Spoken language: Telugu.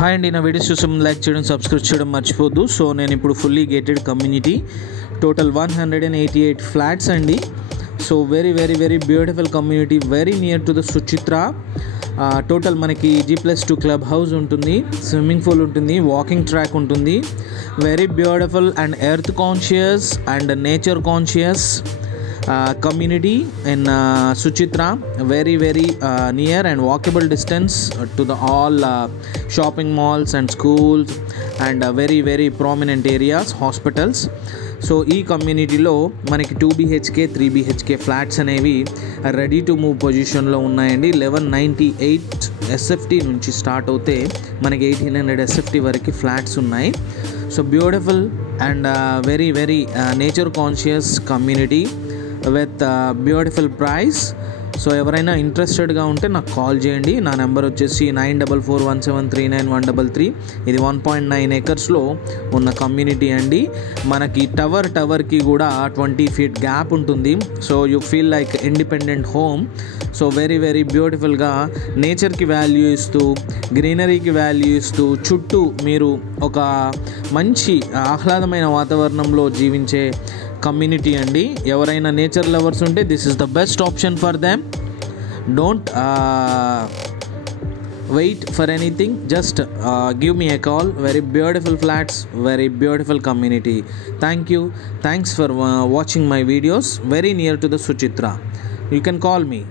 హాయ్ అండి, నా వీడియోస్ చూసాం లైక్ చేయడం సబ్స్క్రైబ్ చేయడం మర్చిపోద్దు. సో నేను ఇప్పుడు fully gated community, total 188 flats అండి. So very very very beautiful community, very near to the Suchitra. Total మనకి G+2 క్లబ్ హౌస్ ఉంటుంది, స్విమ్మింగ్ పూల్ ఉంటుంది, వాకింగ్ ట్రాక్ ఉంటుంది. Very beautiful and earth conscious and nature conscious community in Suchitra. Very very near and walkable distance to the all shopping malls and schools and very very prominent areas, hospitals. So ఈ కమ్యూనిటీలో మనకి 2 BHK 3 BHK ఫ్లాట్స్ అనేవి రెడీ టు మూవ్ పొజిషన్లో ఉన్నాయండి. 1198 SFT నుంచి స్టార్ట్ అవుతే మనకి 1800 SFT వరకు ఫ్లాట్స్ ఉన్నాయి. So beautiful and very very nature conscious community with beautiful price. So ఎవరైనా ఇంట్రెస్టెడ్గా ఉంటే నాకు కాల్ చేయండి. నా నెంబర్ వచ్చేసి 9441739133. ఇది 1.9 acresలో ఉన్న కమ్యూనిటీ అండి. మనకి టవర్కి కూడా 20 feet గ్యాప్ ఉంటుంది. So you feel like independent home. So very very బ్యూటిఫుల్గా నేచర్కి వాల్యూ ఇస్తూ, గ్రీనరీకి వాల్యూ ఇస్తూ, చుట్టూ మీరు ఒక మంచి ఆహ్లాదమైన వాతావరణంలో జీవించే కమ్యూనిటీ అండి. ఎవరైనా నేచర్ లవర్స్ ఉంటే this is the best option for them. Don't wait for anything, just give me a call. Very beautiful flats, very beautiful community. Thanks for watching my videos. Very near to the Suchitra, you can call me.